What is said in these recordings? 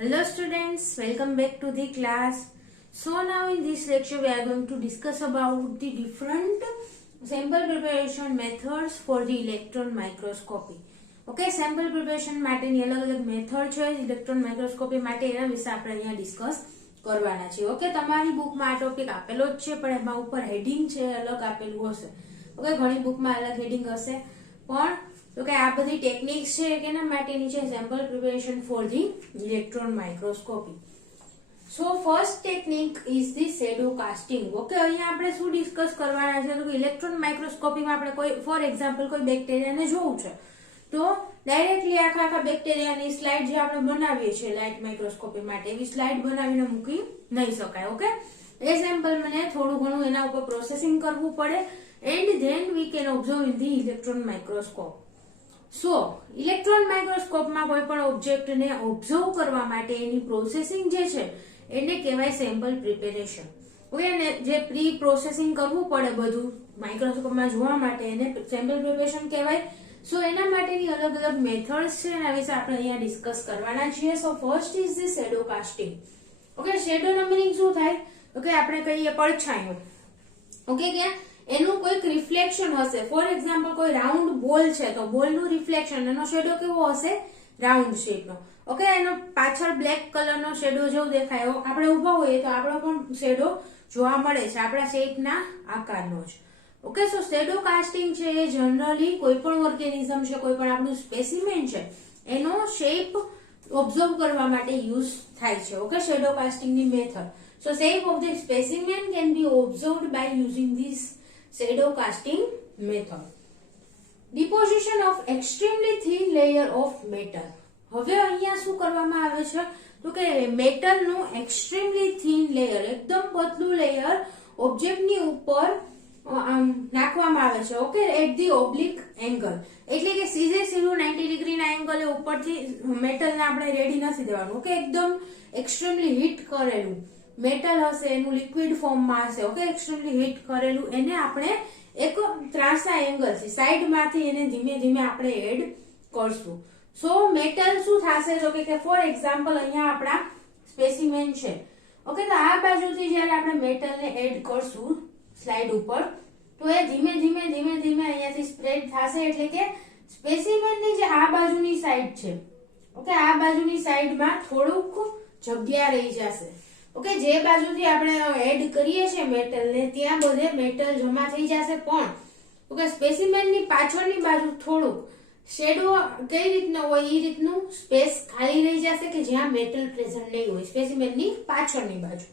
Hello students, welcome back to the class. So now in this lecture we are going to discuss about the different sample preparation methods for the electron microscopy. Okay, sample preparation માટેની અલગ-અલગ method છે electron microscopy માટે એના વિશે આપણે અહીંયા discuss કરવાના છે. ઓકે, તમારી બુકમાં આ ટોપિક આપેલો જ છે પણ એમાં ઉપર હેડિંગ છે અલગ આપેલું હશે. ઓકે, ઘણી બુકમાં અલગ હેડિંગ હશે પણ તો કે આ બધી ટેકનિક્સ છે કેના માટેની છે sample preparation for the electron microscopy. So first technique is the shadow casting. Okay, અહીંયા આપણે શું ડિસ્કસ કરવાના છે તો ઇલેક્ટ્રોન માઇક્રોસ્કોપીમાં આપણે કોઈ ફોર એક્ઝામ્પલ કોઈ બેક્ટેરિયાને જોવું છે તો ડાયરેક્ટલી આખા બેક્ટેરિયાની સ્લાઇડ જે આપણે બનાવીએ છીએ લાઇટ માઇક્રોસ્કોપી માટે એવી સ્લાઇડ બનાવીને મૂકી નહીં શકાય. ઓકે, એ સેમ્પલ મને થોડું ઘણું એના ઉપર પ્રોસેસિંગ કરવું પડે and then we can observe in the electron microscope. So electron માઇક્રોસ્કોપમાં કોઈ પણ ઓબ્જેક્ટને ઓબ્ઝર્વ કરવા માટે એની પ્રોસેસિંગ જે છે એને કહેવાય સેમ્પલ પ્રિપેરેશન. ઓકે, અને જે પ્રી પ્રોસેસિંગ કરવું પડે બધું માઇક્રોસ્કોપમાં જોવા માટે એને સેમ્પલ પ્રિપેરેશન કહેવાય. સો એના માટેની અલગ-અલગ મેથડ્સ છે એના વિશે આપણે અહીંયા ડિસ્કસ કરવાના છીએ. So first is the shadow casting. Okay, shadow numbering શું થાય તો કે આપણે કહીએ પડછાયો. ઓકે, કે એનું કોઈક રિફ્લેક્શન હશે. ફોર એક્ઝામ્પલ કોઈ રાઉન્ડ બોલ છે તો બોલનું રિફ્લેક્શન એનો શેડો કેવો હશે રાઉન્ડ શેપનો. ઓકે, એનો પાછળ બ્લેક કલરનો શેડો જેવું દેખાય આપણે ઉભા હોઈએ તો આપણો પણ શેડો જોવા મળે છે આપણા શેપના આકારનો જ. ઓકે, સો શેડો કાસ્ટિંગ છે એ જનરલી કોઈ પણ ઓર્ગેનિઝમ છે કોઈ પણ આપણું સ્પેસિમેન છે એનો શેપ ઓબ્ઝર્વ કરવા માટે યુઝ થાય છે. ઓકે, શેડો કાસ્ટિંગની method. So shape of the specimen can be observed by using this shadow casting method. Deposition of extremely thin layer of metal. હવે અહીંયા શું કરવામાં આવે છે તો કે મેટલ નું એક્સ્ટ્રીમલી થિન લેયર એકદમ પતલું લેયર ઓબ્જેક્ટની ઉપર નાખવામાં આવે છે. Okay, at the oblique angle એટલે કે સીધું 90 ડિગ્રીના એંગલે ઉપરથી મેટલને આપણે રેડી નથી દેવાનું. ઓકે, એકદમ એક્સ્ટ્રીમલી હીટ કરેલું મેટલ હશે એનું લિક્વિડ ફોર્મમાં હશે. ઓકે, એક્સ્ટ્રીમલી હીટ કરેલું એને આપણે એક ત્રાંસા એંગલથી સાઈડમાંથી એને ધીમે ધીમે આપણે એડ કરશું. સો મેટલ શું થશે તો કે ફોર એક્ઝામ્પલ અહીંયા આપણા સ્પેસિમેન છે. ઓકે, તો આ બાજુથી જ્યારે આપણે મેટલને એડ કરશું સ્લાઇડ ઉપર તો એ ધીમે ધીમે અહીંયાથી સ્પ્રેડ થશે એટલે કે સ્પેસિમેનની જે આ બાજુની સાઈડ છે ઓકે આ બાજુની સાઈડમાં થોડુંક જગ્યા રહી જશે. ઓકે, જે બાજુથી આપણે એડ કરીએ છીએ મેટલને ત્યાં બધે મેટલ જમા થઈ જશે પણ ઓકે સ્પેસિમેનની પાછળની બાજુ થોડુંક શેડો કઈ રીતનો હોય એ રીતનું સ્પેસ ખાલી રહી જશે કે જ્યાં મેટલ પ્રેઝન્ટ નહીં હોય સ્પેસિમેનની પાછળની બાજુ.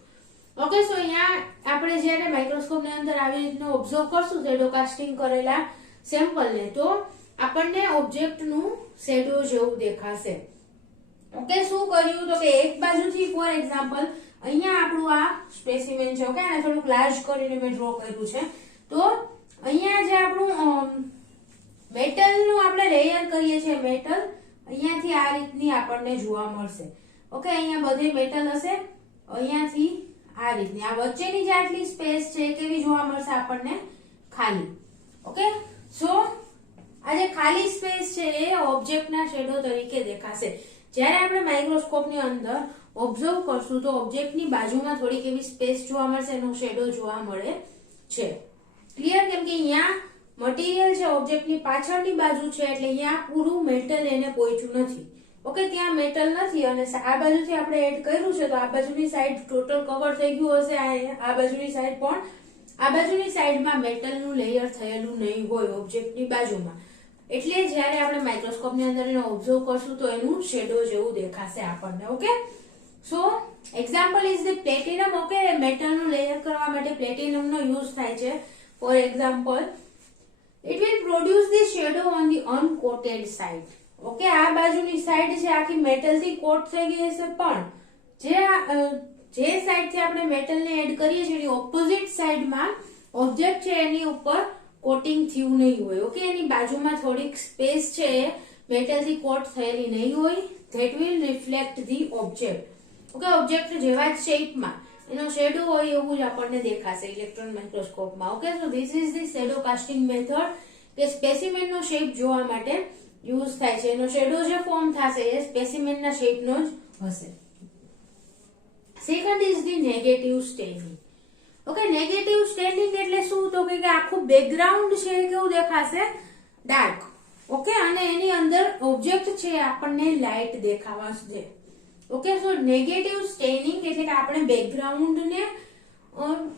ઓકે, સો અહીંયા આપણે જ્યારે માઇક્રોસ્કોપની અંદર આવી રીતનું ઓબ્ઝર્વ કરશું શેડો કાસ્ટિંગ કરેલા સેમ્પલને તો આપણને ઓબ્જેક્ટનું શેડો જેવું દેખાશે. ઓકે, શું કર્યું તો કે એક બાજુથી ફોર એક્ઝામ્પલ અહીંયા આપણું આ સ્પેસિમેન છે. ઓકે, આને થોડુંક લાર્જ કરીને મેં ડ્રો કર્યું છે. તો અહીંયા જે આપણું મેટલનું આપણે લેયર કરીએ છીએ મેટલ અહીંયાથી આ રીતની આપણને જોવા મળશે. ઓકે, અહીંયા બધે મેટલ હશે અહીંયાથી આ રીતની આ વચ્ચેની જે આટલી સ્પેસ છે કેવી જોવા મળશે આપણને ખાલી. ઓકે, સો આ જે ખાલી સ્પેસ છે એ ઓબ્જેક્ટના શેડો તરીકે દેખાશે. જ્યારે આપણે માઇક્રોસ્કોપની અંદર ઓબ્ઝર્વ કરશું તો ઓબ્જેક્ટની બાજુમાં થોડીક એવી સ્પેસ જોવા મળશે એનો શેડો જોવા મળે છે. ક્લિયર? કેમ કે અહીંયા મટીરિયલ છે ઓબ્જેક્ટની પાછળની બાજુ છે એટલે અહીંયા પૂરું મેટલ એને પહોંચ્યું નથી. ઓકે, ત્યાં મેટલ નથી અને આ બાજુથી આપણે એડ કર્યું છે તો આ બાજુની સાઈડ ટોટલ કવર થઈ ગયું હશે. આ બાજુની સાઈડ પણ આ બાજુની સાઈડમાં મેટલનું લેયર થયેલું નહીં હોય ઓબ્જેક્ટની બાજુમાં એટલે જ્યારે આપણે માઇક્રોસ્કોપની અંદર એને ઓબ્ઝર્વ કરશું તો એનું શેડો જેવું દેખાશે આપણને. Okay, so example is the platinum. Okay, મેટલનું લેયર કરવા માટે પ્લેટિનમનો યુઝ થાય છે. For example it will produce the shadow on the uncoated side. Okay, આ બાજુની સાઈડ છે આખી મેટલથી કોટ થઈ ગઈ હશે પણ જે સાઈડથી આપણે મેટલને એડ કરીએ છીએ એની ઓપોઝિટ સાઈડમાં ઓબ્જેક્ટ છે એની ઉપર કોટિંગ થયું નહીં હોય. ઓકે, એની બાજુમાં થોડીક સ્પેસ છે મેટલથી કોટ થયેલી નહીં હોય. That will reflect the object. Okay, object જેવા જ શેપમાં એનો શેડો હોય એવું જ આપણને દેખાશે ઇલેક્ટ્રોન માઇક્રોસ્કોપમાં. Okay, so this is the shadow casting method કે સ્પેસિમેનનો શેપ જોવા માટે યુઝ થાય છે. એનો શેડો જે ફોર્મ થશે એ સ્પેસિમેનના શેપનો જ હશે. Second is the negative staining. Okay, negative staining એટલે શું? તો કે આખું બેકગ્રાઉન્ડ છે કેવું દેખાશે? ડાર્ક. ઓકે, અને એની અંદર ઓબ્જેક્ટ છે આપણને લાઇટ દેખાવાશે. ઓકે, સો નેગેટિવ સ્ટેનિંગ એટલે કે આપણે બેકગ્રાઉન્ડને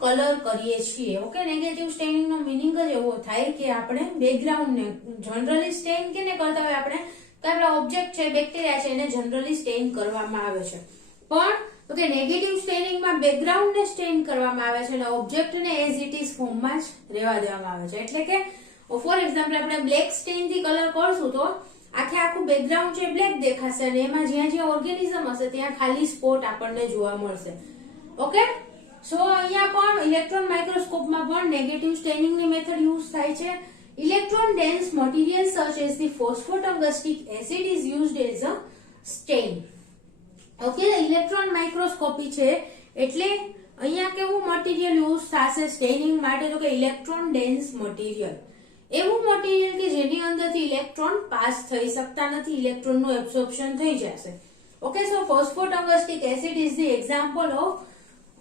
કલર કરીએ છીએ. Okay, negative staining no meaning જ એવો થાય કે આપણે બેકગ્રાઉન્ડને જનરલી સ્ટેન કેને કરતા હોય આપણે કે આપણા ઓબ્જેક્ટ છે બેક્ટેરિયા છે એને જનરલી સ્ટેન કરવામાં આવે છે, પણ ઓકે નેગેટિવ સ્ટેનિંગમાં બેકગ્રાઉન્ડને સ્ટેન કરવામાં આવે છે અને ઓબ્જેક્ટને એઝ ઇટ ઇઝ ફોર્મમાં જ રહેવા દેવામાં આવે છે. એટલે કે ફોર એક્ઝામ્પલ આપણે બ્લેક સ્ટેન થી કલર કરશું તો આખું બેકગ્રાઉન્ડ છે બ્લેક દેખાશે અને એમાં જ્યાં જ્યાં ઓર્ગેનિઝમ હશે ત્યાં ખાલી સ્પોટ આપણને જોવા મળશે. ઓકે, સો અહીંયા પણ ઇલેક્ટ્રોન માઇક્રોસ્કોપમાં પણ નેગેટિવ સ્ટેનિંગની મેથડ યુઝ થાય છે. Electron dense material such as the phosphotungstic acid is used as a stain. Okay, electron microscopy છે એટલે અહીંયા કેવું મટીરિયલ યુઝ થશે સ્ટેનિંગ માટે? તો કે ઇલેક્ટ્રોન ડેન્સ મટીરિયલ, એવું મટીરિયલ કે જેની અંદરથી ઇલેક્ટ્રોન પાસ થઈ શકતા નથી, ઇલેક્ટ્રોનનું એબ્સોર્પ્શન થઈ જશે. Okay, so phosphotungstic acid is the example of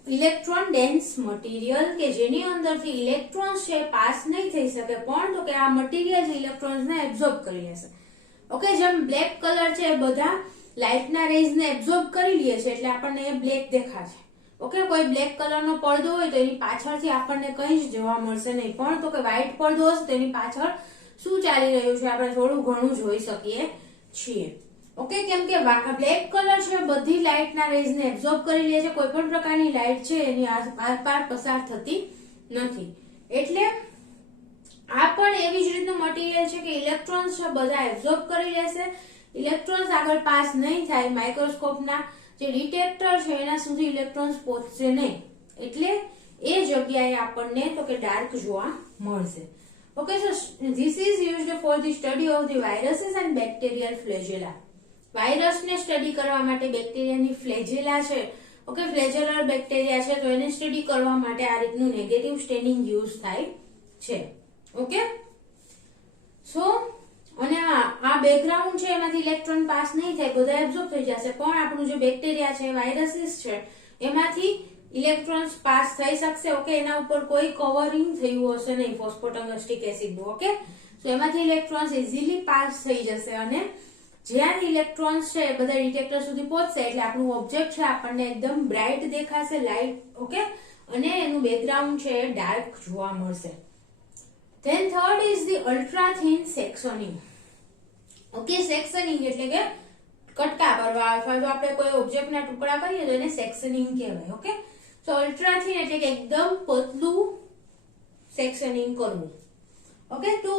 electron dense material કે જેની અંદરથી ઇલેક્ટ્રોન્સ છે પાસ નહીં થઈ શકે, પણ તો કે આ મટીરિયલ છે ઇલેક્ટ્રોન્સને એબ્સોર્બ કરી લેશે. ઓકે, જેમ બ્લેક કલર છે એ બધા લાઇટના રેઝને એબ્સોર્બ કરી લે છે એટલે આપણને એ બ્લેક દેખાશે. ઓકે, કોઈ બ્લેક કલરનો પડદો હોય તો એની પાછળથી આપણને કંઈ જ જોવા મળશે નહીં, પણ તો કે વ્હાઇટ પડદો હશે તો એની પાછળ શું ચાલી રહ્યું છે આપણે થોડું ઘણું જોઈ શકીએ છીએ. ઓકે, કેમ કે બ્લેક કલર છે બધી લાઇટના રેઝને એબ્સોર્બ કરી લે છે, કોઈ પણ પ્રકારની લાઇટ છે એની આરપાર પસાર થતી નથી. એટલે આ પણ એવી જ રીતનું મટીરિયલ છે કે ઇલેક્ટ્રોન્સ છે બધા એબ્સોર્બ કરી લેશે, ઇલેક્ટ્રોન્સ આગળ પાસ નહીં થાય, માઇક્રોસ્કોપના જે ડિટેક્ટર છે એના સુધી ઇલેક્ટ્રોન્સ પહોંચશે નહીં, એટલે એ જગ્યાએ આપણને તો કે ડાર્ક જોવા મળશે. Okay, so this is used for the study of the viruses and bacterial flagella. વાયરસને સ્ટડી કરવા માટે બેક્ટેરિયાની ફ્લેજેલા છે, ઓકે ફ્લેજેલર બેક્ટેરિયા છે તો એને સ્ટડી કરવા માટે આ રીતનું નેગેટિવ સ્ટેનિંગ યુઝ થાય છે. ઓકે, સો અને આ બેકગ્રાઉન્ડ છે એમાંથી ઇલેક્ટ્રોન પાસ નહીં થાય, બધા એબ્સોર્બ થઈ જશે, પણ આપણું જે બેક્ટેરિયા છે વાયરસીસ છે એમાંથી ઇલેક્ટ્રોન્સ પાસ થઈ શકશે. ઓકે, એના ઉપર કોઈ કવરિંગ થયું હશે નહીં ફોસ્ફોટંગસ્ટિક એસિડનું. ઓકે, સો એમાંથી ઇલેક્ટ્રોન્સ ઇઝીલી પાસ થઈ જશે અને જ્યારે ઇલેક્ટ્રોન્સ છે બધા ડિટેક્ટર સુધી પહોંચશે એટલે આપણું ઓબ્જેક્ટ છે આપણને એકદમ બ્રાઇટ દેખાશે, લાઇટ. ઓકે, અને એનું બેકગ્રાઉન્ડ છે ડાર્ક જોવા મળશે. Then third is the ultra thin sectioning. Okay, sectioning એટલે કે કટકા કરવા અથવા તો આપણે કોઈ ઓબ્જેક્ટના ટુકડા કરીએ તો એને સેક્શનિંગ કહેવાય. ઓકે, સો અલ્ટ્રા થિન એટલે કે એકદમ પતલું સેક્શનિંગ કરવું. Okay, to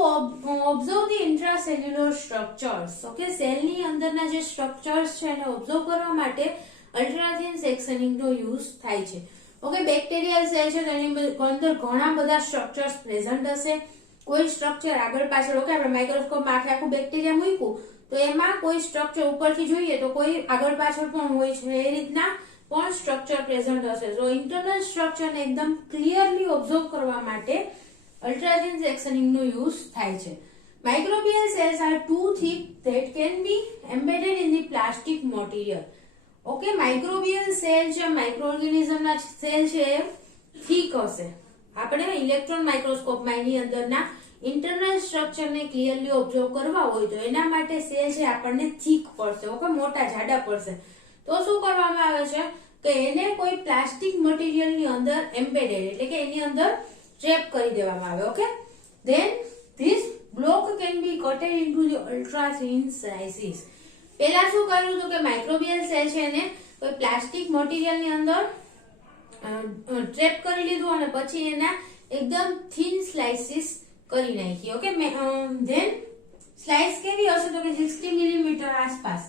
observe the intracellular structures. Okay, સેલની અંદરના જે સ્ટ્રક્ચર્સ છે એને ઓબ્ઝર્વ કરવા માટે અલ્ટ્રાથિન સેક્શનિંગનો યુઝ થાય છે. ઓકે, બેક્ટેરિયલ સેલ છે તો એની અંદર ઘણા બધા સ્ટ્રક્ચર્સ પ્રેઝન્ટ હશે, કોઈ સ્ટ્રક્ચર આગળ પાછળ. ઓકે, આપણે માઇક્રોસ્કોપમાં આખું બેક્ટેરિયા મૂક્યું તો એમાં કોઈ સ્ટ્રક્ચર ઉપરથી જોઈએ તો કોઈ આગળ પાછળ પણ હોય છે, એ રીતના પણ સ્ટ્રક્ચર પ્રેઝન્ટ હશે. સો ઇન્ટરનલ સ્ટ્રક્ચરને એકદમ ક્લિયરલી ઓબ્ઝર્વ કરવા માટે અલ્ટ્રાથિન સેક્શનિંગનો યુઝ થાય છે. Microbial cells are too thick that can be embedded in the plastic material. Okay, microbial cell છે, માઇક્રોઓર્ગેનિઝમના સેલ છે એ થીક હશે. આપણે ઇલેક્ટ્રોન માઇક્રોસ્કોપમાં એની અંદરના ઇન્ટરનલ સ્ટ્રક્ચરને ક્લિયરલી ઓબ્ઝર્વ કરવા હોય તો એના માટે સેલ છે આપણને થીક પડશે. ઓકે, મોટા જાડા પડશે. તો શું કરવામાં આવે છે કે એને કોઈ પ્લાસ્ટિક મટીરિયલની અંદર એમ્બેડેડ એટલે કે એની અંદર ટ્રેપ કરી દેવામાં આવે. Okay, then this block can be cutted into the ultra thin slices. પહેલા શું કર્યું હતું કે માઇક્રોબિયલ સેલ છે એને કોઈ પ્લાસ્ટિક મટીરિયલની અંદર ટ્રેપ કરી લીધું અને પછી એના એકદમ થિન સ્લાઇસીસ કરી નાખી. ઓકે, ધેન સ્લાઇસ કેવી હશે તો કે 60 મિલીમીટર આસપાસ.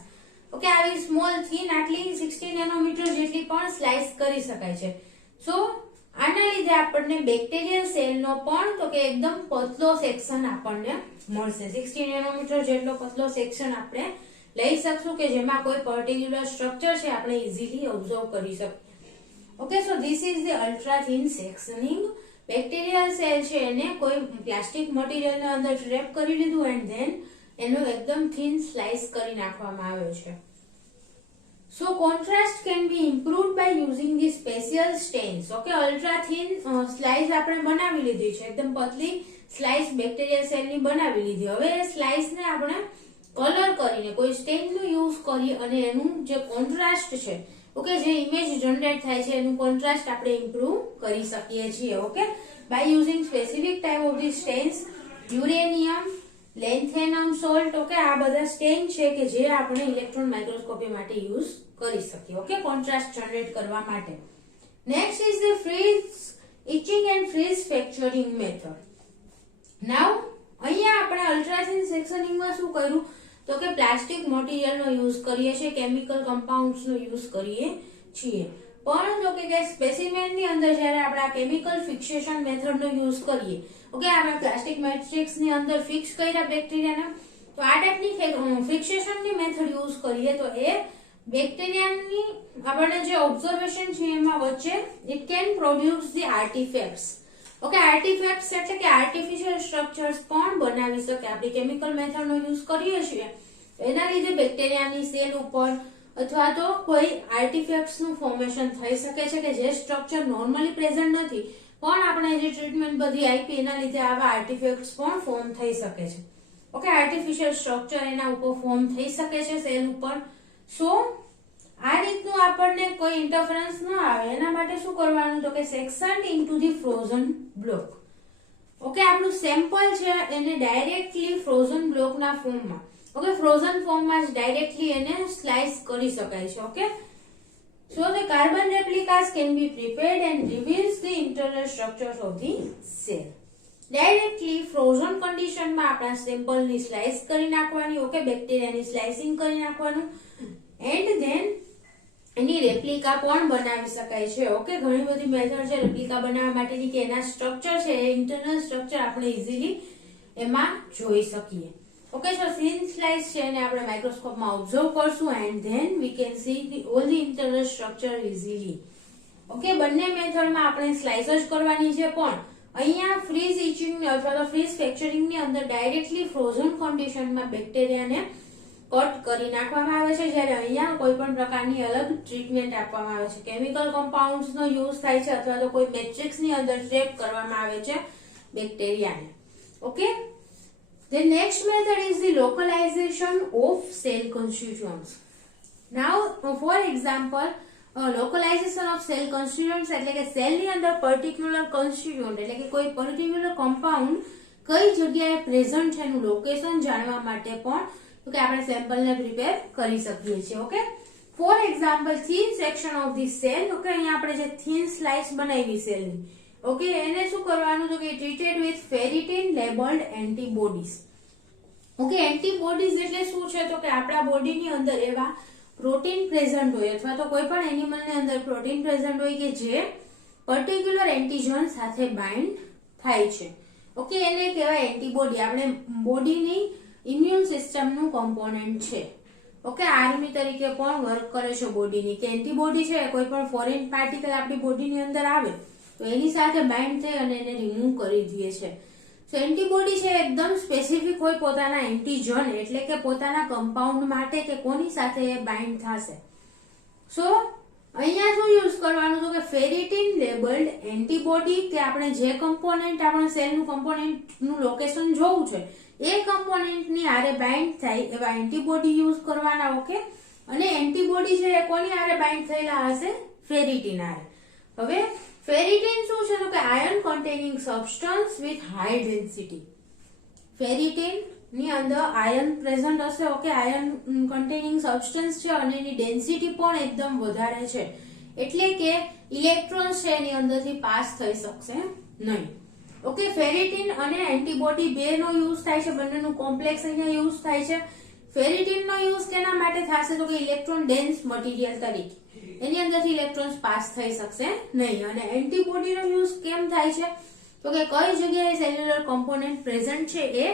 ઓકે, આવી સ્મોલ થિન આટલી 60 નેનોમીટર જેટલી પણ સ્લાઇસ કરી શકાય છે. સો આના લીધે આપણને બેક્ટેરિયલ સેલનો પણ તો કે એકદમ પતલો સેક્શન આપણને મળશે. 60 નેનોમીટર જેટલો પતલો સેક્શન આપણે લઈ શકશું કે જેમાં કોઈ પર્ટિક્યુલર સ્ટ્રક્ચર છે આપણે ઇઝીલી ઓબ્ઝર્વ કરી શકીએ. Okay, so this is the ultra thin sectioning. Bacterial cell છે એને કોઈ પ્લાસ્ટિક મટીરિયલની અંદર ટ્રેપ કરી લીધું એન્ડ ધેન એનો એકદમ થિન સ્લાઇસ કરી નાખવામાં આવ્યો છે. So contrast can be improved by using the special stains. Okay, ultra thin slice આપણે બનાવી લીધી છે, એકદમ પતલી સ્લાઇસ બેક્ટેરિયા સેલની બનાવી લીધી. હવે એ સ્લાઇસને આપણે કલર કરીને કોઈ સ્ટેનનો યુઝ કરી અને એનું જે કોન્ટ્રાસ્ટ છે, ઓકે, જે ઇમેજ જનરેટ થાય છે એનું કોન્ટ્રાસ્ટ આપણે ઇમ્પ્રૂવ કરી શકીએ છીએ. Okay, by using specific type of the stains, uranium, lanthanum salt. Okay, આ બધા સ્ટેન છે કે જે આપણે ઇલેક્ટ્રોન માઇક્રોસ્કોપી માટે યુઝ કરી શકીએ. ઓકે, કોન્ટ્રાસ્ટ જનરેટ કરવા માટે. Next is the freeze etching and freeze fracturing method. Now અહીંયા આપણે અલ્ટ્રાથિન સેક્શનિંગમાં શું કર્યું તો કે પ્લાસ્ટિક મટીરિયલનો યુઝ કરીએ છીએ, કેમિકલ કમ્પાઉન્ડ્સનો યુઝ કરીએ છીએ. પણ જો કે સ્પેસિમેનની અંદર જ્યારે આપણે આ કેમિકલ ફિક્સેશન મેથડનો યુઝ કરીએ, ઓકે, આપણે પ્લાસ્ટિક મેટ્રિક્સની અંદર ફિક્સ કર્યા બેક્ટેરિયાને, તો આ ટાઈપની ફિક્સેશનની મેથડ યુઝ કરીએ તો એ બેક્ટેરિયાની આપણને જે ઓબ્ઝર્વેશન છે એમાં વચ્ચે it can produce the artefacts. Okay, artefacts એટલે કે આર્ટિફિશિયલ સ્ટ્રક્ચર્સ પણ બનાવી શકે. આપણે કેમિકલ મેથડનો યુઝ કરીએ છીએ એના લીધે બેક્ટેરિયાની સેલ ઉપર અથવા તો કોઈ આર્ટિફેક્ટ્સનું ફોર્મેશન થઈ શકે છે કે જે સ્ટ્રક્ચર નોર્મલી પ્રેઝન્ટ નથી, પણ આપણે જે ટ્રીટમેન્ટ બધી આપી એના લીધે આવા આર્ટિફેક્ટ્સ પણ ફોર્મ થઈ શકે છે. ઓકે, આર્ટિફિશિયલ સ્ટ્રક્ચર એના ઉપર ફોર્મ થઈ શકે છે સેલ ઉપર. સો આ રીતનું આપણને કોઈ ઇન્ટરફરન્સ ન આવે એના માટે શું કરવાનું તો કે section into the frozen block. Okay, આપણું સેમ્પલ છે એને ડાયરેક્ટલી ફ્રોઝન બ્લોકના ફોર્મમાં, ઓકે, ફ્રોઝન ફોર્મમાં જ ડાયરેક્ટલી એને સ્લાઇસ કરી શકાય છે. Okay, so the carbon replicas can be prepared and reveals the internal structures of the cell. Directly frozen કન્ડિશનમાં આપણા સેમ્પલની સ્લાઇસ કરી નાખવાની. ઓકે, બેક્ટેરિયાની સ્લાઇસિંગ કરી નાખવાનું એન્ડ ધેન એની રેપ્લિકા પણ બનાવી શકાય છે. ઓકે, ઘણી બધી મેથડ છે રેપ્લિકા બનાવવા માટેની કે એના સ્ટ્રક્ચર છે, ઇન્ટરનલ સ્ટ્રક્ચર આપણે ઇઝીલી એમાં જોઈ શકીએ. ઓકે, સો થિન સ્લાઇસ છે એને આપણે માઇક્રોસ્કોપમાં ઓબ્ઝર્વ કરશું and then we can see all the internal structure easily. Okay, બંને મેથડમાં આપણે સ્લાઇસ જ કરવાની છે, પણ અહીંયા ફ્રીઝ ઇચિંગ અથવા તો ફ્રીઝ ફ્રેક્ચરિંગની અંદર ડાયરેક્ટલી ફ્રોઝન કન્ડિશનમાં બેક્ટેરિયાને કટ કરી નાખવામાં આવે છે, જ્યારે અહીંયા કોઈ પણ પ્રકારની અલગ ટ્રીટમેન્ટ આપવામાં આવે છે. કેમિકલ કમ્પાઉન્ડ્સનો યુઝ થાય છે અથવા તો કોઈ મેટ્રિક્સની અંદર ટ્રેપ કરવામાં આવે છે બેક્ટેરિયાને. Okay, the next method is the localization of cell constituents. Now for example, localization of cell constituents એટલે કે સેલની અંદર પર્ટિક્યુલર કોન્સ્ટિટ્યુઅન્ટ એટલે કે કોઈ પર્ટિક્યુલર કમ્પાઉન્ડ કઈ જગ્યાએ પ્રેઝન્ટ છે એનું લોકેશન જાણવા માટે પણ તો કે આપણે સેમ્પલને પ્રિપેર કરી શકીએ છીએ. Okay, for example thin section of the cell. Okay, અહીંયા આપણે જે થિન સ્લાઇસ બનાવી સેલની, ઓકે, એને શું કરવાનું તો કે treated with ferritin labelled antibodies. Okay, antibodies એટલે શું છે તો કે આપણા બોડીની અંદર એવા પ્રોટીન પ્રેઝન્ટ હોય અથવા તો કોઈ પણ એનિમલની અંદર પ્રોટીન પ્રેઝન્ટ હોય કે જે પર્ટિક્યુલર એન્ટીજન સાથે બાઇન્ડ થાય છે. ઓકે, એને કહેવાય એન્ટીબોડી. આપણે બોડીની ઇમ્યુન સિસ્ટમનું કોમ્પોનન્ટ છે. ઓકે, આર્મી તરીકે પણ વર્ક કરે છે બોડીની કે એન્ટીબોડી છે કોઈ પણ ફોરેન પાર્ટિકલ આપણી બોડીની અંદર આવે તો એની સાથે બાઇન્ડ થઈ અને એને રિમૂવ કરી દે છે. સો એન્ટીબોડી છે એકદમ સ્પેસિફિક હોય પોતાના એન્ટીજન એટલે કે પોતાના કમ્પાઉન્ડ માટે કે કોની સાથે એ બાઇન્ડ થશે. સો અહીંયા શું યુઝ કરવાનું તો કે ફેરિટીન લેબલ્ડ એન્ટીબોડી કે આપણે જે કમ્પોનન્ટ આપણા સેલનું કમ્પોનન્ટનું લોકેશન જોવું છે એ કમ્પોનન્ટની આરે બાઇન્ડ થાય એવા એન્ટીબોડી યુઝ કરવાના. ઓકે, અને એન્ટીબોડી છે એ કોની આરે બાઇન્ડ થયેલા હશે ફેરિટીન આરે. હવે ફેરિટીન શું છે તો કે iron containing substance with high density. Ferritin ની અંદર આયર્ન પ્રેઝન્ટ હશે. ઓકે, આયર્ન કન્ટેનિંગ સબસ્ટન્સ છે અને એની ડેન્સિટી પણ એકદમ વધારે છે એટલે કે ઇલેક્ટ્રોન્સ છે એની અંદરથી પાસ થઈ શકશે નહીં. ઓકે, ફેરિટીન અને એન્ટીબોડી બેનો યુઝ થાય છે, બંનેનું કોમ્પ્લેક્સ અહીંયા યુઝ થાય છે. ફેરિટીનનો યુઝ કેના માટે થશે તો કે ઇલેક્ટ્રોન ડેન્સ મટીરિયલ તરીકે, એની અંદરથી ઇલેક્ટ્રોન્સ પાસ થઈ શકશે નહીં. અને એન્ટીબોડીનો યુઝ કેમ થાય છે તો કે કઈ જગ્યાએ સેલ્યુલર કમ્પોનન્ટ પ્રેઝન્ટ છે એ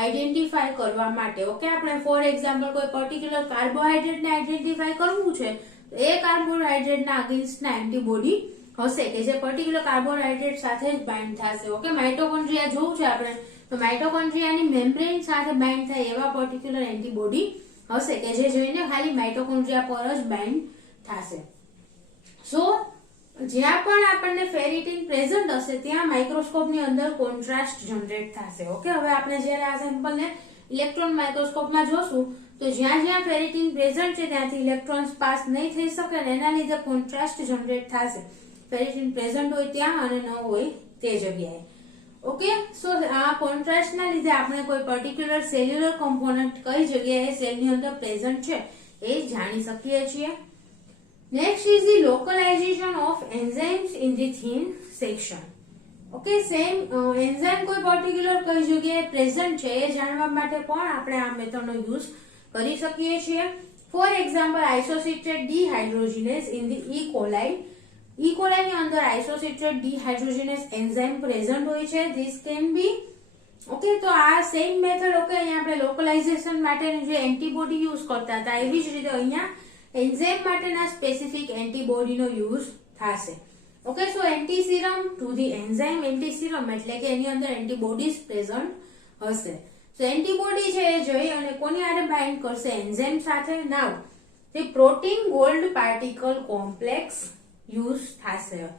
આઈડેન્ટિફાય કરવા માટે. ઓકે, આપણે ફોર એક્ઝામ્પલ કોઈ પર્ટિક્યુલર કાર્બોહાઈડ્રેટને આઈડેન્ટિફાય કરવું છે તો એ કાર્બોહાઈડ્રેટના અગેન્સ્ટના એન્ટીબોડી હશે કે જે પર્ટિક્યુલર કાર્બોહાઈડ્રેટ સાથે જ બાઇન્ડ થશે. ઓકે, માઇટોકોન્ડ્રિયા જોવું છે આપણે તો માઇટોકોન્ડ્રિયાની મેમ્બ્રેન સાથે બાઇન્ડ થાય એવા પર્ટિક્યુલર એન્ટીબોડી હશે કે જે જોઈને ખાલી માઇટોકોન્ડ્રિયા પર જ બાઇન્ડ થશે. સો જ્યાં પણ આપણને ફેરિટીન પ્રેઝન્ટ હશે ત્યાં માઇક્રોસ્કોપની અંદર કોન્ટ્રાસ્ટ જનરેટ થશે. ઓકે, હવે આપણે જ્યારે આ સેમ્પલને ઇલેક્ટ્રોન માઇક્રોસ્કોપમાં જોશું તો જ્યાં જ્યાં ફેરિટીન પ્રેઝન્ટ છે ત્યાંથી ઇલેક્ટ્રોન્સ પાસ નહીં થઈ શકે અને એના લીધે કોન્ટ્રાસ્ટ જનરેટ થશે. ફેરિટીન પ્રેઝન્ટ હોય ત્યાં અને ન હોય તે જગ્યાએ. ઓકે, સો આ કોન્ટ્રાસ્ટના લીધે આપણે કોઈ પર્ટિક્યુલર સેલ્યુલર કોમ્પોનન્ટ કઈ જગ્યાએ સેલની અંદર પ્રેઝન્ટ છે એ જાણી શકીએ છીએ. Next is the localization of enzymes in the thin section. Okay, same enzyme કોઈ particular કઈ જગ્યાએ પ્રેઝન્ટ છે એ જાણવા માટે પણ આપણે આ મેથડનો યુઝ કરી શકીએ છીએ. For example, isocitrate dehydrogenase in the E. coli. E. coli ની અંદર isocitrate dehydrogenase enzyme પ્રેઝન્ટ હોય છે. This can be ઓકે, તો આ સેમ મેથડ ઓકે અહીંયા આપણે લોકલાઇઝેશન માટેની જે એન્ટીબોડી યુઝ કરતા હતા એવી જ રીતે અહીંયા એન્ઝાઇમ માટેના સ્પેસિફિક એન્ટીબોડીનો યુઝ થશે. Okay, so antiserum to the enzyme. Antiserum એટલે કે એની અંદર એન્ટીબોડીઝ પ્રેઝન્ટ હશે. સો એન્ટીબોડી છે એ જઈ અને કોની હારે બાઇન્ડ કરશે? એન્ઝાઇમ સાથે. Now the protein gold particle complex use થશે.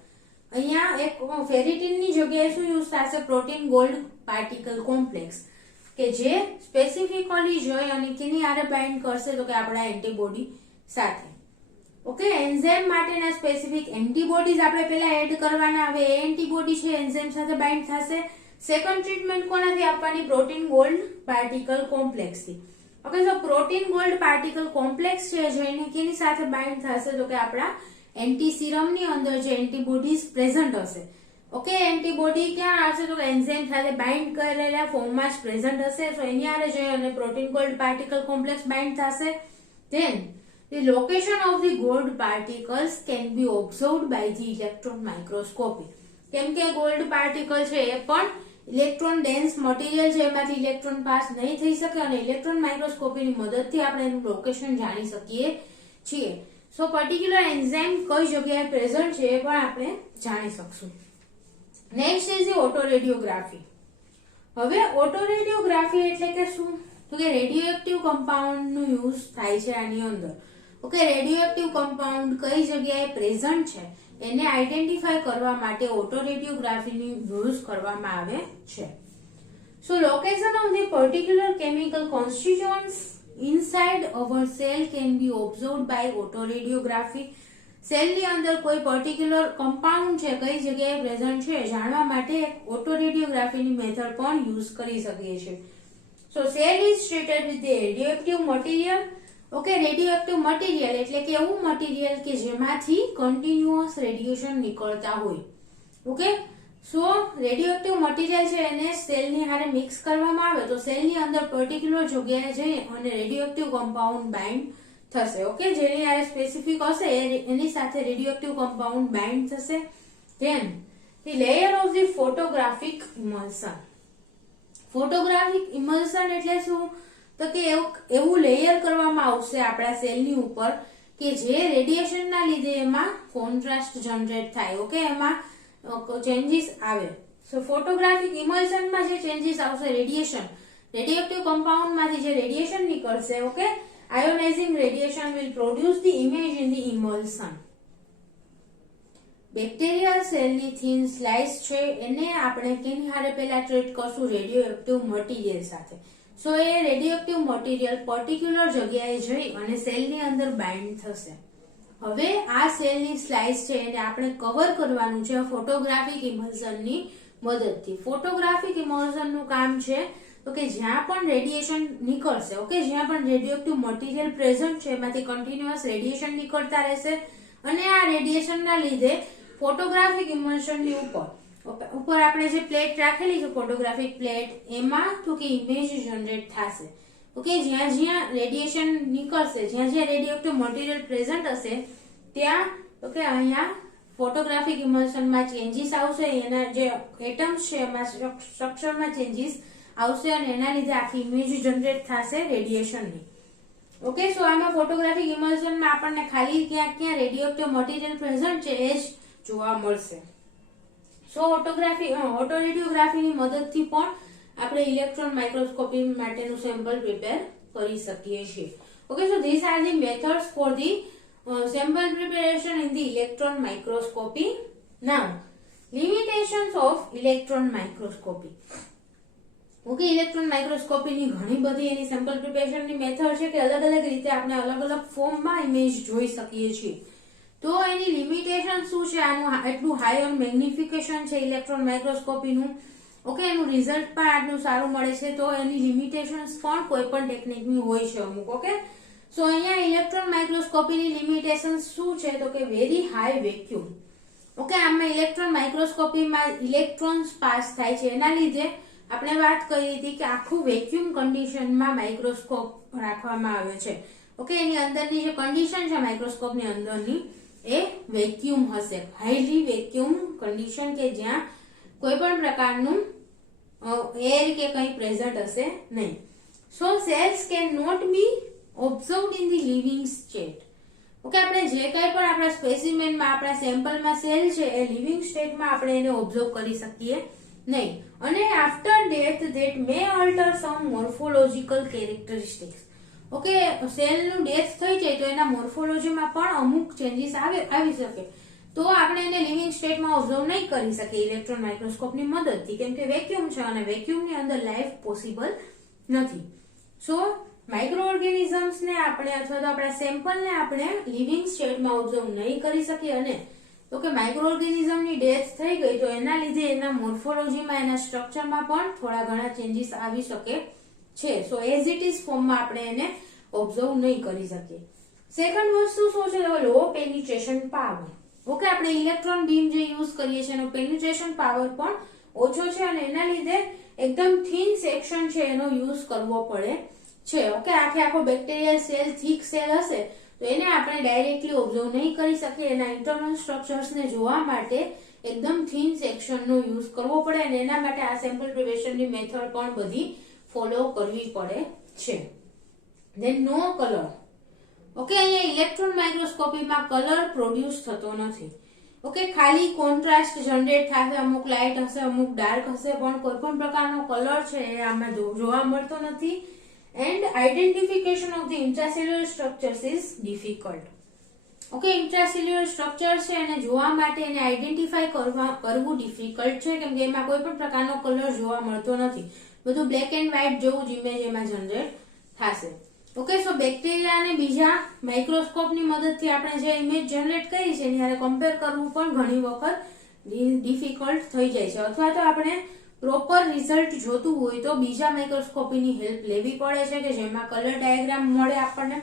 અહીંયા એક ફેરિટીનની જગ્યાએ શું યુઝ થશે? પ્રોટીન ગોલ્ડ પાર્ટિકલ કોમ્પ્લેક્સ કે જે સ્પેસિફિકલી જઈ અને કેની હારે બાઇન્ડ કરશે તો કે આપણા એન્ટીબોડી સાથે. ઓકે, એન્ઝાઇમ માટેના સ્પેસિફિક એન્ટીબોડીઝ આપણે પહેલા એડ કરવાના. હવે એ એન્ટીબોડી છે એન્ઝાઇમ સાથે બાઇન્ડ થશે. સેકન્ડ ટ્રીટમેન્ટ કોનાથી આપવાની? પ્રોટીન ગોલ્ડ પાર્ટિકલ કોમ્પ્લેક્સથી. Okay, so protein gold particle complex છે જઈને કેની સાથે બાઇન્ડ થશે તો કે આપણા એન્ટીસીરમની અંદર જે એન્ટીબોડીઝ પ્રેઝન્ટ હશે. ઓકે, એન્ટીબોડી ક્યાં હશે તો એન્ઝાઇમ સાથે બાઇન્ડ કરેલા ફોર્મમાં જ પ્રેઝન્ટ હશે. સો એની આરે જઈ અને protein gold particle complex bind થશે. Then the location of the gold particles can be observed by the electron microscopy. કેમ કે ગોલ્ડ પાર્ટિકલ છે એ પણ ઇલેક્ટ્રોન ડેન્સ મટીરિયલ છે, એમાંથી ઇલેક્ટ્રોન પાસ નહીં થઈ શકે અને ઇલેક્ટ્રોન માઇક્રોસ્કોપીની મદદથી આપણે એનું લોકેશન જાણી શકીએ છીએ. સો પર્ટિક્યુલર એન્ઝાઇમ કઈ જગ્યાએ પ્રેઝન્ટ છે એ પણ આપણે જાણી શકશું. Next is the autoradiography. હવે ઓટોરેડિયોગ્રાફી એટલે કે શું? તો કે રેડિયોએક્ટિવ કમ્પાઉન્ડનું યુઝ થાય છે આની અંદર. ઓકે, રેડિયોએક્ટિવ કમ્પાઉન્ડ કઈ જગ્યાએ પ્રેઝન્ટ છે એને આઈડેન્ટિફાય કરવા માટે ઓટોરેડિયોગ્રાફીની યુઝ કરવામાં આવે છે. So location of the particular chemical constituents inside our cell can be observed by autoradiography. સેલની અંદર કોઈ પર્ટિક્યુલર કમ્પાઉન્ડ છે કઈ જગ્યાએ પ્રેઝન્ટ છે જાણવા માટે ઓટોરેડિયોગ્રાફીની મેથડ પણ યુઝ કરી શકીએ છીએ. So cell is treated with the radioactive material. Okay, radioactive material એટલે કે એવું મટીરિયલ કે જેમાંથી કન્ટિન્યુઅસ રેડિયેશન નીકળતા હોય. ઓકે, સો રેડિયોએક્ટિવ મટીરિયલ છે એને સેલની હારે મિક્સ કરવામાં આવે તો સેલની અંદર પર્ટિક્યુલર જગ્યાએ જઈ અને રેડિયોએક્ટિવ કમ્પાઉન્ડ બાઇન્ડ થશે. ઓકે, જેની હારે સ્પેસિફિક હશે એની સાથે રેડિયોએક્ટિવ કમ્પાઉન્ડ બાઇન્ડ થશે. Then the layer of the photographic emulsion. Photographic emulsion એટલે શું? તો કે એવું લેયર કરવામાં આવશે આપણા સેલની ઉપર કે જે રેડિયેશનના લીધે એમાં કોન્ટ્રાસ્ટ જનરેટ થાય. ઓકે, એમાં ચેન્જીસ આવે. સો ફોટોગ્રાફિક ઇમલ્શનમાં જે ચેન્જીસ આવશે રેડિયોએક્ટિવ કમ્પાઉન્ડમાંથી જે રેડિયેશન નીકળશે. Okay, ionizing radiation will produce the image in the emulsion. Bacterial સેલની થિન સ્લાઇસ છે એને આપણે કેની હારે પહેલા ટ્રીટ કરશું? રેડિયોએક્ટિવ મટીરિયલ સાથે. સો એ રેડિયોએક્ટિવ મટીરિયલ પર્ટિક્યુલર જગ્યાએ જઈ અને સેલની અંદર બાઇન્ડ થશે. હવે આ સેલની સ્લાઇસ છે એને આપણે કવર કરવાનું છે ફોટોગ્રાફિક ઇમલ્શનની મદદથી. ફોટોગ્રાફિક ઇમલ્શનનું કામ છે તો કે જ્યાં પણ રેડિયેશન નીકળશે, ઓકે, જ્યાં પણ રેડિયોએક્ટિવ મટીરિયલ પ્રેઝન્ટ છે એમાંથી કન્ટિન્યુઅસ રેડિયેશન નીકળતા રહેશે અને આ રેડિયેશનના લીધે ફોટોગ્રાફિક ઇમલ્શનની ઉપર આપણે જે પ્લેટ રાખેલી છે ફોટોગ્રાફિક પ્લેટ એમાં તો કે ઇમેજ જનરેટ થશે. ઓકે, જ્યાં જ્યાં રેડિયેશન નીકળશે, જ્યાં જ્યાં રેડિયોએક્ટિવ મટીરિયલ પ્રેઝન્ટ હશે ત્યાં ઓકે અહીંયા ફોટોગ્રાફિક ઇમલ્શનમાં ચેન્જીસ આવશે. એના જે એટમ્સ છે એમાં સ્ટ્રક્ચરમાં ચેન્જીસ આવશે અને એના લીધે આખી ઇમેજ જનરેટ થશે રેડિયેશનની. ઓકે, સો આમાં ફોટોગ્રાફિક ઇમલ્શનમાં આપણને ખાલી ક્યાં રેડિયોએક્ટિવ મટીરિયલ પ્રેઝન્ટ છે એ જ જોવા મળશે. સો ઓટોરેડિયોગ્રાફીની મદદથી પણ આપણે ઇલેક્ટ્રોન માઇક્રોસ્કોપી માટેનું સેમ્પલ પ્રિપેર કરી શકીએ છીએ. Okay, so these are the methods for the sample preparation in the electron microscopy. Now, limitations of electron microscopy. Okay, electron માઇક્રોસ્કોપીની ઘણી બધી એની સેમ્પલ પ્રિપેરેશનની મેથડ છે કે અલગ અલગ રીતે આપણે અલગ અલગ ફોર્મમાં ઇમેજ જોઈ શકીએ છીએ. તો એની લિમિટેશન શું છે? આનું એટલું હાઈ ઓન મેગ્નિફિકેશન છે ઇલેક્ટ્રોન માઇક્રોસ્કોપીનું. ઓકે, એનું રિઝલ્ટ પણ આટલું સારું મળે છે. તો એની લિમિટેશન્સ પણ કોઈ પણ ટેકનિકની હોય છે અમુક. ઓકે, સો અહીંયા ઇલેક્ટ્રોન માઇક્રોસ્કોપીની લિમિટેશન્સ શું છે? તો કે વેરી હાઈ વેક્યુમ. ઓકે, આમાં ઇલેક્ટ્રોન માઇક્રોસ્કોપીમાં ઇલેક્ટ્રોન્સ પાસ થાય છે. એના લીધે આપણે વાત કરી હતી કે આખું વેક્યુમ કન્ડિશનમાં માઇક્રોસ્કોપ રાખવામાં આવે છે. ઓકે, એની અંદરની જે કન્ડિશન છે માઇક્રોસ્કોપની અંદરની એ વેક્યુમ હશે, હાઈલી વેક્યુમ કન્ડિશન, કે જ્યાં કોઈ પણ પ્રકારનું એર કે કંઈ પ્રેઝન્ટ હશે નહીં. So cells can not be observed in the living state. Okay, આપણે જે કંઈ પણ આપણા સ્પેસિમેનમાં આપણા સેમ્પલમાં સેલ છે એ લિવિંગ સ્ટેટમાં આપણે એને ઓબ્ઝર્વ કરી શકીએ નહીં. અને after death that may alter some morphological characteristics. Okay, સેલનું ડેથ થઈ જાય તો એના મોર્ફોલોજીમાં પણ અમુક ચેન્જીસ આવી શકે. તો આપણે એને લિવિંગ સ્ટેટમાં ઓબ્ઝર્વ નહીં કરી શકીએ ઇલેક્ટ્રોન માઇક્રોસ્કોપની મદદથી, કેમ કે વેક્યુમ છે અને વેક્યુમની અંદર લાઈફ પોસિબલ નથી. સો માઇક્રો ઓર્ગેનિઝમ્સને આપણે અથવા તો આપણા સેમ્પલને આપણે લિવિંગ સ્ટેટમાં ઓબ્ઝર્વ નહીં કરી શકીએ. અને તો કે માઇક્રો ઓર્ગેનિઝમની ડેથ થઈ ગઈ તો એના લીધે એના મોર્ફોલોજીમાં, એના સ્ટ્રક્ચરમાં પણ થોડા ઘણા ચેન્જીસ આવી શકે છે. સો એઝ ઇટ ઇઝ ફોર્મમાં આપણે એને ઓબ્ઝર્વ નહીં કરી શકીએ. સેકન્ડ વસ્તુ શું છે? લો પેનિટ્રેશન પાવર. ઓકે, આપણે ઇલેક્ટ્રોન બીમ જે યુઝ કરીએ છીએ એનો પેનિટ્રેશન પાવર પણ ઓછો છે અને એના લીધે એકદમ થિન સેક્શન છે એનો યુઝ કરવો પડે છે. ઓકે, આખો બેક્ટેરિયલ સેલ, થીક સેલ હશે તો એને આપણે ડાયરેક્ટલી ઓબ્ઝર્વ નહીં કરી શકીએ. એના ઇન્ટરનલ સ્ટ્રક્ચર્સને જોવા માટે એકદમ થિન સેક્શનનો યુઝ કરવો પડે અને એના માટે આ સેમ્પલ પ્રિપેરેશનની મેથડ પણ બધી ફોલો કરવી પડે છે. ધેન નો કલર. ઓકે, અહીંયા ઇલેક્ટ્રોન માઇક્રોસ્કોપીમાં કલર પ્રોડ્યુસ થતો નથી. ઓકે, ખાલી કોન્ટ્રાસ્ટ જનરેટ થશે, અમુક લાઇટ હશે, અમુક ડાર્ક હશે, પણ કોઈ પણ પ્રકારનો કલર છે એ આમાં જોવા મળતો નથી. And identification of the intracellular structures is difficult. Okay, intracellular structure છે એને જોવા માટે એને આઈડેન્ટિફાઈ કરવું ડિફિકલ્ટ છે, કેમ કે એમાં કોઈ પણ પ્રકારનો કલર જોવા મળતો નથી. બધું બ્લેક એન્ડ વ્હાઇટ જેવું જ ઇમેજ એમાં જનરેટ થશે. ઓકે, સો બેક્ટેરિયા અને બીજા માઇક્રોસ્કોપની મદદથી આપણે જે ઇમેજ જનરેટ કરી છે એની કમ્પેર કરવું પણ ઘણી વખત ડિફિકલ્ટ થઈ જાય છે. અથવા તો આપણે પ્રોપર રિઝલ્ટ જોતું હોય તો બીજા માઇક્રોસ્કોપીની હેલ્પ લેવી પડે છે કે જેમાં કલર ડાયાગ્રામ મળે, આપણને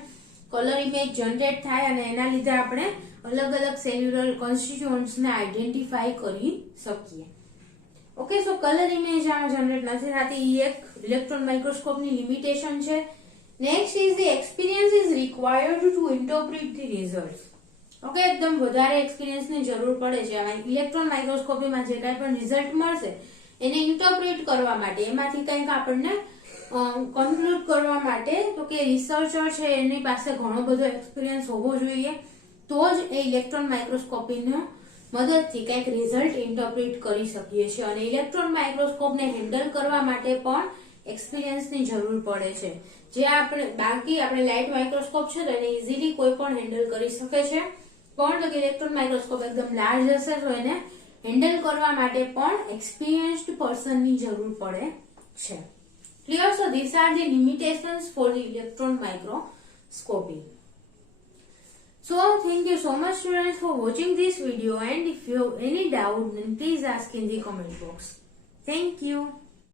કલર ઇમેજ જનરેટ થાય અને એના લીધે આપણે અલગ અલગ સેલ્યુલર કોન્સ્ટિટ્યુઅન્ટ્સને આઈડેન્ટિફાઈ કરી શકીએ. ઓકે, સો કલર ઇમેજ આમાં જનરેટ નથી થતી. એ એક ઇલેક્ટ્રોન માઇક્રોસ્કોપની લિમિટેશન છે. Next is the experience is required to interpret the result. Okay, એકદમ વધારે એક્સપિરિયન્સની જરૂર પડે છે. ઇલેક્ટ્રોન માઇક્રોસ્કોપીમાં જે કાંઈ પણ રિઝલ્ટ મળશે એને ઇન્ટરપ્રિટ કરવા માટે, એમાંથી કંઈક આપણને કન્ક્લુડ કરવા માટે, તો કે રિસર્ચર છે એની પાસે ઘણો બધો એક્સપિરિયન્સ હોવો જોઈએ. તો જ એ ઇલેક્ટ્રોન માઇક્રોસ્કોપીની મદદથી કંઈક રિઝલ્ટ ઇન્ટરપ્રિટ કરી શકીએ છીએ. અને ઇલેક્ટ્રોન માઇક્રોસ્કોપને હેન્ડલ કરવા માટે પણ એક્સપિરિયન્સની જરૂર પડે છે. જે બાકી આપણે લાઇટ માઇક્રોસ્કોપ છે તો એને ઇઝીલી કોઈ પણ હેન્ડલ કરી શકે છે, પણ તો ઇલેક્ટ્રોન માઇક્રોસ્કોપ એકદમ લાર્જ હશે તો એને હેન્ડલ કરવા માટે પણ એક્સપિરિયન્સ્ડ પર્સનની જરૂર પડે છે. Clear? So this are the limitations for the electron microscopy. So thank you so much students for watching this video, and if you have any doubt then please ask in the comment box. Thank you.